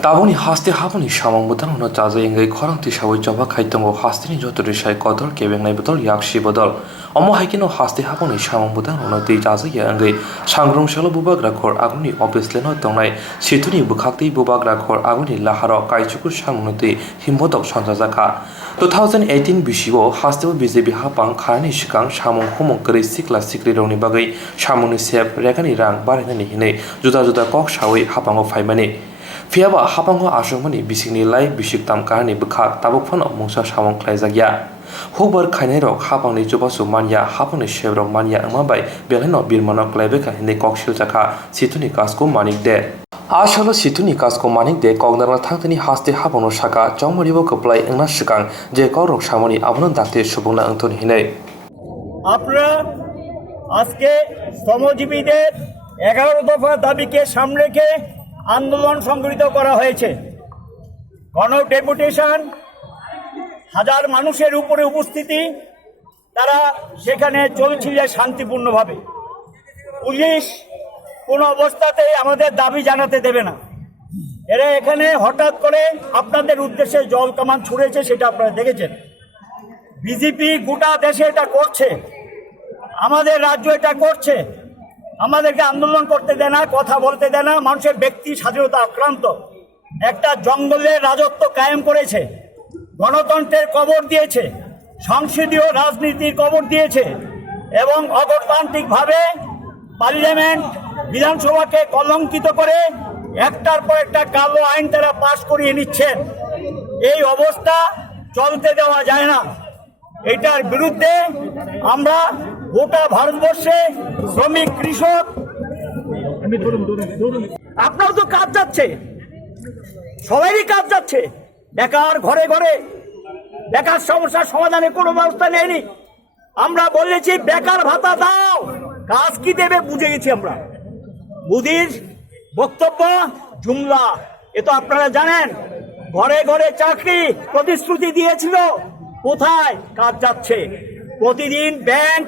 Taboni hasti hapani shamang budal no taza ingai khorang ti shawai jaba khaitongo hastini jotori shai kodol kebeng nai budal yakshi budal omo haikino hasti hapani shamang budal no ti taza ya ingai sangrong shalo bubagra khor aguni office leno tongnai situni bukhakti bubagra khor aguni laharo Kaichuku Sanmungno ti himbodok sonjajaka 2018 bisio hasteo BJP hapang kharani sikang samung humong kri sikla sikri roni bagai samungni sep rekani rang barenani hinai juda juda kok shawai hapango phaimani Fiaba haphango asungmani bisingni lai bisiktam kahani bukhak tabuk phano mungsa samung khlaijagya hubar khainai rok haphangni chubasu manya haphangni shebrok manya amabai beleno birmanok klaibeka hinde koksil jaka situni kasko manik de Ashalo situni kasko manik de kogdarna thangtani haste haphangno saka chongmaribo koplai engna sikang je korok samani abnon dakte subungna angton hinai আপনারা আজকে শ্রমজীবীদের 11 দফা দাবিকে সামনে রেখে আন্দোলন সংগঠিত করা হয়েছে গণ ডেপুটেশন হাজার মানুষের উপরে উপস্থিতি তারা সেখানে চলছিল শান্তিপূর্ণভাবে পুলিশ কোনো অবস্থাতেই আমাদের দাবি জানাতে দেবে না এরা এখানে হঠাৎ করে আপনাদের উদ্দেশ্যে জল কামান ছুঁড়েছে সেটা আপনারা দেখেছেন বিজেপি গোটা দেশে এটা করছে আমাদের রাজ্য এটা করছে আমাদেরকে আন্দোলন করতে দেয় না কথা বলতে দেয় না মানুষের ব্যক্তি স্বাধীনতা আক্রান্ত একটা জঙ্গলের রাজত্ব কায়েম করেছে গণতন্ত্রের কবর দিয়েছে সংসদীয় রাজনীতির কবর দিয়েছে এবং অগণতান্ত্রিকভাবে পার্লামেন্ট বিধানসভাকে কলঙ্কিত করে একটার পর একটা কালো আইন তারা পাশ করিয়ে নিচ্ছেন এই অবস্থা চলতে দেওয়া যায় না এটার বিরুদ্ধে আমরা গোটা ভারতবর্ষে শ্রমিক কৃষক আপনার তো কাজ যাচ্ছে সবারই কাজ যাচ্ছে বেকার ঘরে ঘরে বেকার সমস্যার সমাধানে কোনো ব্যবস্থা নেয়নি আমরা বলেছি বেকার ভাতা দাও কাজ কি দেবে বুঝে গেছি আমরা মোদির বক্তব্য জুমলা এ তো আপনারা জানেন ঘরে ঘরে চাকরি প্রতিশ্রুতি দিয়েছিল কোথায় কাজ যাচ্ছে প্রতিদিন ব্যাংক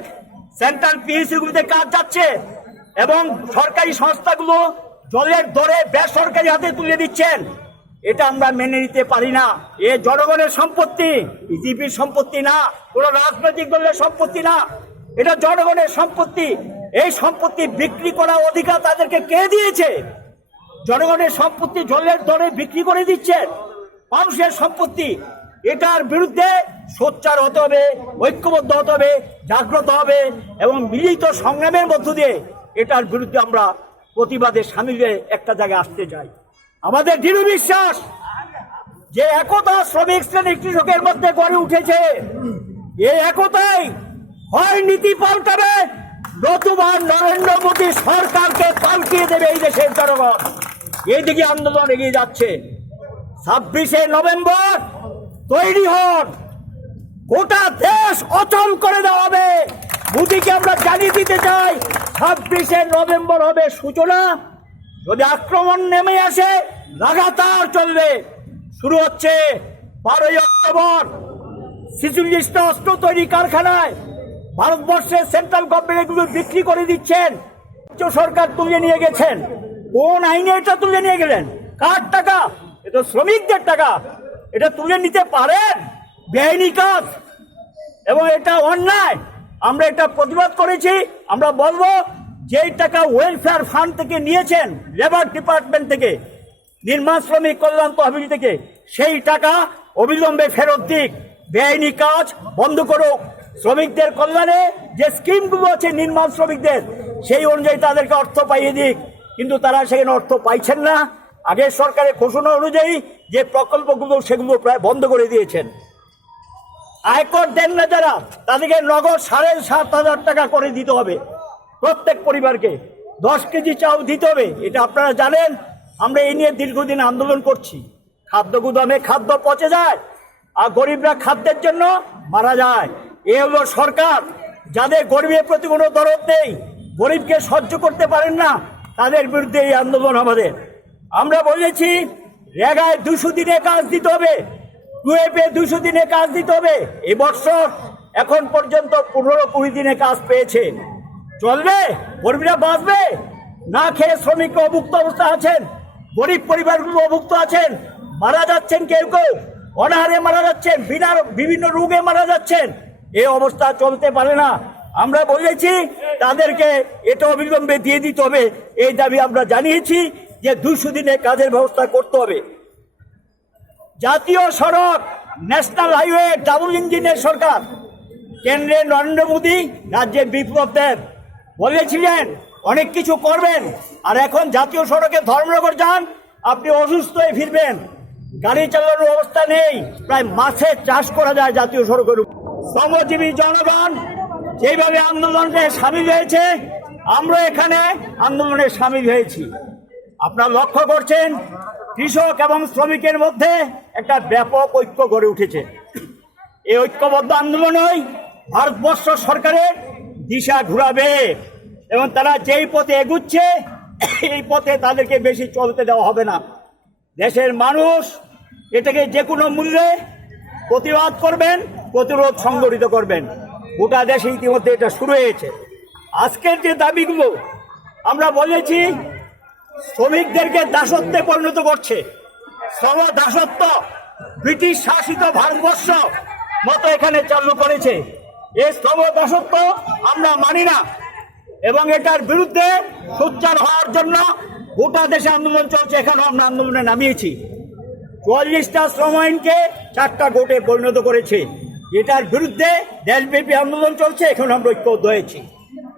সেন্ট্রাল পিএসসিগুলিতে কাজ যাচ্ছে এবং সরকারি সংস্থাগুলো জলের দরে বেসরকারি হাতে তুলে দিচ্ছেন এটা আমরা মেনে নিতে পারি না এ জনগণের সম্পত্তি বিজেপির সম্পত্তি না কোনো রাজনৈতিক দলের সম্পত্তি না এটা জনগণের সম্পত্তি এই সম্পত্তি বিক্রি করার অধিকার তাদেরকে কে দিয়েছে জনগণের সম্পত্তি জলের দরে বিক্রি করে দিচ্ছেন মানুষের সম্পত্তি এটার বিরুদ্ধে সোচ্চার হতে হবে ঐক্যবদ্ধ হতে হবে জাগ্রত হবে এবং মিলিত সংগ্রামের মধ্য দিয়ে এটার বিরুদ্ধে আমরা প্রতিবাদে সামিল হয়ে একটা জায়গায় আসতে চাই আমাদের দৃঢ় বিশ্বাস যে একতা শ্রমিক শ্রেণী কৃষকের মধ্যে গড়ে উঠেছে এই একতাই হয় নীতি পাল্টাবে নতুবা নরেন্দ্র মোদী সরকারকে পাল্টিয়ে দেবে এই দেশের জনগণ এইদিকে আন্দোলন এগিয়ে যাচ্ছে 26শে নভেম্বর তৈরি হন গোটা দেশ অচল করে দেওয়া হবে মোদীকে আমরা জানিয়ে দিতে চাই 26শে নভেম্বর হবে সূচনা যদি আক্রমণ নেমে আসে লাগাতার চলবে শুরু হচ্ছে 12ই অক্টোবর 46টা অস্ত্র তৈরি কারখানায় ভারতবর্ষের সেন্ট্রাল গভর্নমেন্ট এগুলো বিক্রি করে দিচ্ছেন সরকার তুলে নিয়ে গেছেন কোন আইনে এটা তুলে নিয়ে গেলেন কার টাকা এটা শ্রমিকদের টাকা এটা তুলে নিতে পারেন বেআইনি কাজ এবং এটা অন্যায় আমরা এটা প্রতিবাদ করেছি আমরা বলবো যেই টাকা ওয়েলফেয়ার ফান্ড থেকে নিয়েছেন লেবার ডিপার্টমেন্ট থেকে নির্মাণ শ্রমিক কল্যাণ তহবিল থেকে সেই টাকা অবিলম্বে ফেরত দিক বেআইনি কাজ বন্ধ করুক শ্রমিকদের কল্যাণে যে স্কিমগুলো আছে নির্মাণ শ্রমিকদের সেই অনুযায়ী তাদেরকে অর্থ পাইয়ে দিক কিন্তু তারা সেখানে অর্থ পাইছেন না আগের সরকারের ঘোষণা অনুযায়ী যে প্রকল্পগুলো সেগুলো প্রায় বন্ধ করে দিয়েছেন আয়কর দেন না যারা তাদেরকে নগদ 7,500 টাকা করে দিতে হবে প্রত্যেক পরিবারকে 10 কেজি চাউল দিতে হবে এটা আপনারা জানেন আমরা এই নিয়ে দীর্ঘদিন আন্দোলন করছি খাদ্য গুদামে খাদ্য পচে যায় আর গরিবরা খাদ্যের জন্য মারা যায় এ হলো সরকার যাদের গরিবের প্রতি কোনো দরদ নেই গরিবকে সহ্য করতে পারেন না তাদের বিরুদ্ধে এই আন্দোলন আমাদের আমরা বলেছি রেগায় 200 দিনে কাজ দিতে হবে টুয়েপে 200 দিনে কাজ দিতে হবে এই বছর এখন পর্যন্ত 15-20 দিনে কাজ পেয়েছে চলবে গরিবরা বাঁচবে না খেয়ে শ্রমিক অভুক্ত অবস্থা আছেন গরিব পরিবারগুলো অভুক্ত আছেন, মারা যাচ্ছেন, কেউ কেউ অনাহারে মারা যাচ্ছেন, বিভিন্ন রোগে মারা যাচ্ছেন। এই অবস্থা চলতে পারে না। আমরা বলেছি তাদেরকে এটা অবিলম্বে দিয়ে দিতে হবে। এই দাবি আমরা জানিয়েছি যে 200 দিনে কাজের ব্যবস্থা করতে হবে। জাতীয় সড়ক, ন্যাশনাল হাইওয়ে, ডাবল ইঞ্জিনের সরকার, কেন্দ্রে নরেন্দ্র মোদী, রাজ্যে বিপ্লব দেব বলেছিলেন অনেক কিছু করবেন, আর এখন জাতীয় সড়কে ধর্মনগর যান, আপনি অসুস্থ হয়ে ফিরবেন। গাড়ি চালানোর অবস্থা নেই, প্রায় মাছের চাষ করা যায় জাতীয় সড়কের উপর। শ্রমজীবী জনগণ যেভাবে আন্দোলনে সামিল হয়েছে, আমরা এখানে আন্দোলনে সামিল হয়েছি। আপনারা লক্ষ্য করছেন কৃষক এবং শ্রমিকের মধ্যে একটা ব্যাপক ঐক্য গড়ে উঠেছে। এই ঐক্যবদ্ধ আন্দোলনই ভারতবর্ষ সরকারের দিশা ঘুরাবে এবং তারা যেই পথে এগুচ্ছে এই পথে তাদেরকে বেশি চলতে দেওয়া হবে না। দেশের মানুষ এটাকে যে কোনো মূল্যে প্রতিবাদ করবেন, প্রতিরোধ সংগঠিত করবেন। গোটা দেশে ইতিমধ্যে এটা শুরু হয়েছে। আজকের যে দাবিগুলো আমরা বলেছি, শ্রমিকদেরকে দাসত্বে পরিণত করছে। শ্রম দাসত্ব ব্রিটিশ শাসিত ভারতবর্ষ মতো এখানে চালু করেছে। এই শ্রম দাসত্ব আমরা মানি না এবং এটার বিরুদ্ধে সোচ্চার হওয়ার জন্য গোটা দেশে আন্দোলন চলছে। এখানে আমরা আন্দোলনে নামিয়েছি। 44টা শ্রম আইনকে 4টা গোটে পরিণত করেছে। এটার বিরুদ্ধে দেশব্যাপী আন্দোলন চলছে। এখন আমরা ঐক্যবদ্ধ হয়েছি।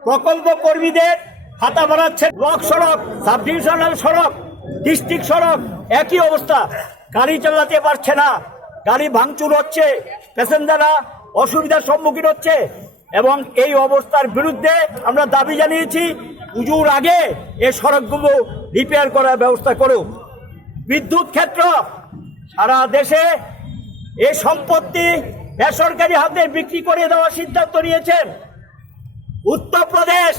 প্রকল্প কর্মীদের খাতা বাড়াচ্ছে। ব্লক সড়ক, সাব ডিভিশনাল সড়ক, ডিস্ট্রিক্ট সড়ক একই অবস্থা। গাড়ি চালাতে পারছে না, গাড়ি ভাঙচুর হচ্ছে, প্যাসেঞ্জাররা অসুবিধার সম্মুখীন হচ্ছে এবং এই অবস্থার বিরুদ্ধে আমরা দাবি জানিয়েছি পুজোর আগে এই সড়কগুলো রিপেয়ার করার ব্যবস্থা করুক। বিদ্যুৎ ক্ষেত্র, সারা দেশে এই সম্পত্তি বেসরকারি হাতে বিক্রি করে দেওয়ার সিদ্ধান্ত নিয়েছেন। উত্তরপ্রদেশ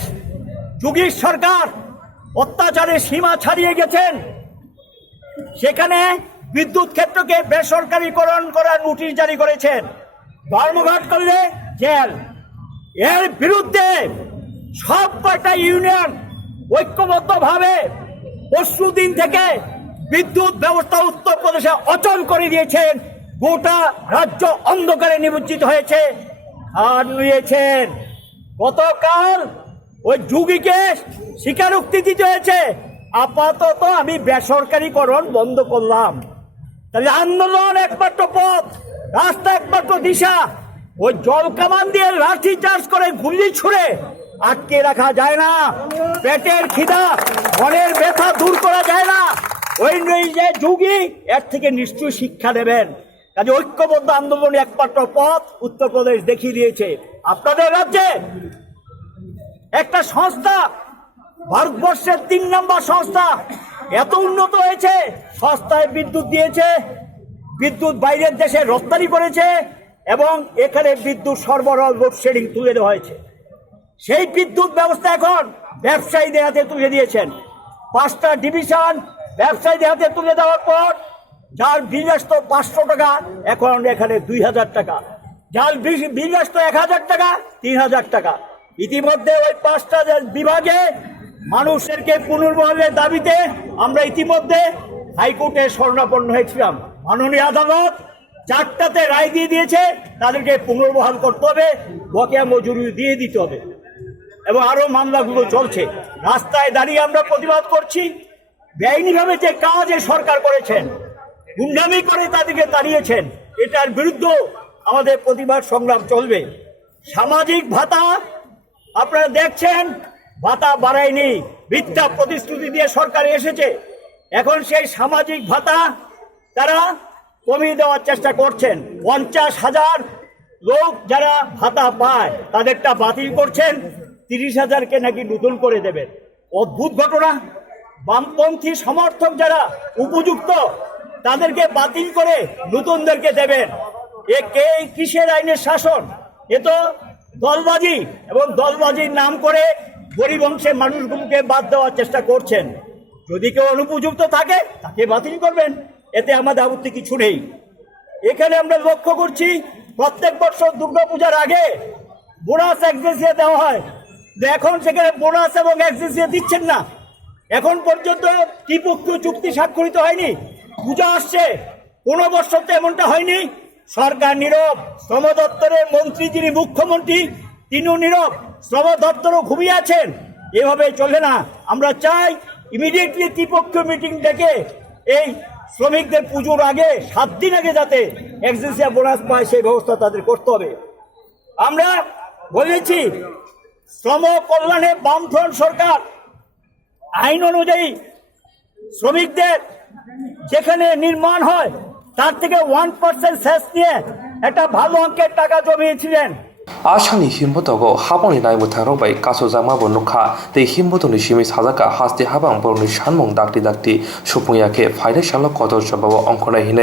যোগী সরকার অত্যাচারের সীমা ছাড়িয়ে গেছেন। সেখানে বিদ্যুৎ ক্ষেত্রকে বেসরকারীকরণ করার নোটিশ জারি করেছেন। ধর্মঘট করলে জেল। এর বিরুদ্ধে সব কয়টা ইউনিয়ন ঐক্যবদ্ধভাবে পরশু দিন থেকে বিদ্যুৎ ব্যবস্থা উত্তরপ্রদেশে অচল করে দিয়েছেন। গোটা রাজ্য অন্ধকারে নিমজ্জিত হয়েছে। আর নিয়েছেন গতকাল ওই যুগীকে স্বীকারোক্তি দিতে হয়েছে, আপাতত আমি বেসরকারীকরণ বন্ধ করলাম। তাহলে আন্দোলন একমাত্র পথ, রাস্তা একমাত্র দিশা। ওই জল কামান দিয়ে লাঠি চার্জ করে গুলি ছুড়ে আটকে রাখা যায় না। পেটের খিদা, মনের ব্যথা দূর করা যায় না। ওই যে যুগী এর থেকে নিশ্চয়ই শিক্ষা নেবেন। কাজে ঐক্যবদ্ধ আন্দোলন একমাত্র পথ উত্তরপ্রদেশ দেখিয়ে দিয়েছে। আপনাদের রাজ্যে একটা সংস্থা, ভারতবর্ষের 3 নম্বর সংস্থা, এত উন্নত হয়েছে, সস্তায় বিদ্যুৎ দিয়েছে, বিদ্যুৎ বাইরের দেশে রপ্তানি করেছে এবং এখানে বিদ্যুৎ সরবরাহ লোডশেডিং তুলে দেওয়া হয়েছে। সেই বিদ্যুৎ ব্যবস্থা এখন ব্যবসায়ীদের হাতে তুলে দিয়েছেন। 5টা ডিভিশন ব্যবসায়ীদের হাতে তুলে দেওয়ার পর যার বিল আসতো 500 টাকা, এখন এখানে 2000 টাকা। যার বিল আসতো 1000 টাকা, 3000 টাকা। ইতিমধ্যে ওই 5টা বিভাগে মানুষেরকে পুনর্বহালের দাবিতে আমরা ইতিমধ্যে হাইকোর্টে শরণাপন্ন হয়েছিলাম। মাননীয় আদালত 4টাতে রায় দিয়ে দিয়েছে, তাদেরকে পুনর্বহাল করতে হবে, বকেয়া মজুরি দিয়ে দিতে হবে এবং আরো মামলাগুলো চলছে। রাস্তায় দাঁড়িয়ে আমরা প্রতিবাদ করছি। বেআইনিভাবে যে কাজ সরকার করেছেন, গুন্ডামি করে তাদেরকে তাড়িয়েছেন, এটার বিরুদ্ধে আমাদের প্রতিবাদ সংগ্রাম চলবে। সামাজিক ভাতা আপনারা দেখছেন, ভাতা বাড়ায়নি, মিথ্যা প্রতিশ্রুতি দিয়ে সরকার এসেছে। এখন সেই সামাজিক ভাতা তারা কমিয়ে দেওয়ার চেষ্টা করছেন। 50,000 লোক যারা ভাতা পায় তাদেরটা বাতিল করছেন, 30,000কে নাকি নতুন করে দেবেন। অদ্ভুত ঘটনা। বামপন্থী সমর্থক যারা উপযুক্ত তাদেরকে বাতিল করে নতুনদেরকে দেবেন। এ কে কিসের আইনের শাসন? এ তো দলবাজি এবং দলবাজির নাম করে গরিব অংশের মানুষগুলোকে বাদ দেওয়ার চেষ্টা করছেন। যদি কেউ অনুপযুক্ত থাকে তাকে বাতিল করবেন, এতে আমাদের আপত্তি কিছু নেই। এখানে আমরা লক্ষ্য করছি প্রত্যেক বছর দুর্গাপূজার আগে বোনাস এক্সগ্রেসিয়া দেওয়া হয়, এখন সেখানে বোনাস এবং এক্সগ্রেসিয়া দিচ্ছেন না। এখন পর্যন্ত ত্রিপক্ষীয় চুক্তি স্বাক্ষরিত হয়নি। পূজা আসছে, 15 বছর তো এমনটা হয়নি। সরকার নীরব, শ্রম দপ্তরের মন্ত্রী যিনি মুখ্যমন্ত্রী তিনিও নীরব, শ্রম দপ্তরও ঘুমিয়ে আছেন। এভাবে চলে না। আমরা চাই ইমিডিয়েটলি ত্রিপক্ষীয় মিটিং ডেকে এই শ্রমিকদের পুজোর আগে 7 দিন আগে যাতে এক্সেসিয়া বোনাস পায় সেই ব্যবস্থা তাদের করতে হবে। আমরা বলেছি শ্রম কল্যাণে বামফ্রন্ট সরকার আইন অনুযায়ী শ্রমিকদের যেখানে নির্মাণ হয় তার থেকে 1% সেস নিয়ে একটা ভালো অঙ্কের টাকা জমিয়েছিলেন। 아샹이 힘보다고 하봉이 나이 못하러 바이 가소자마 번노카 대 힘보도니 심이 사자가 하스티 하방 보니 샨몽 닥디 슈풍야케 파이널 샬로 거더 접어 엉코나 히네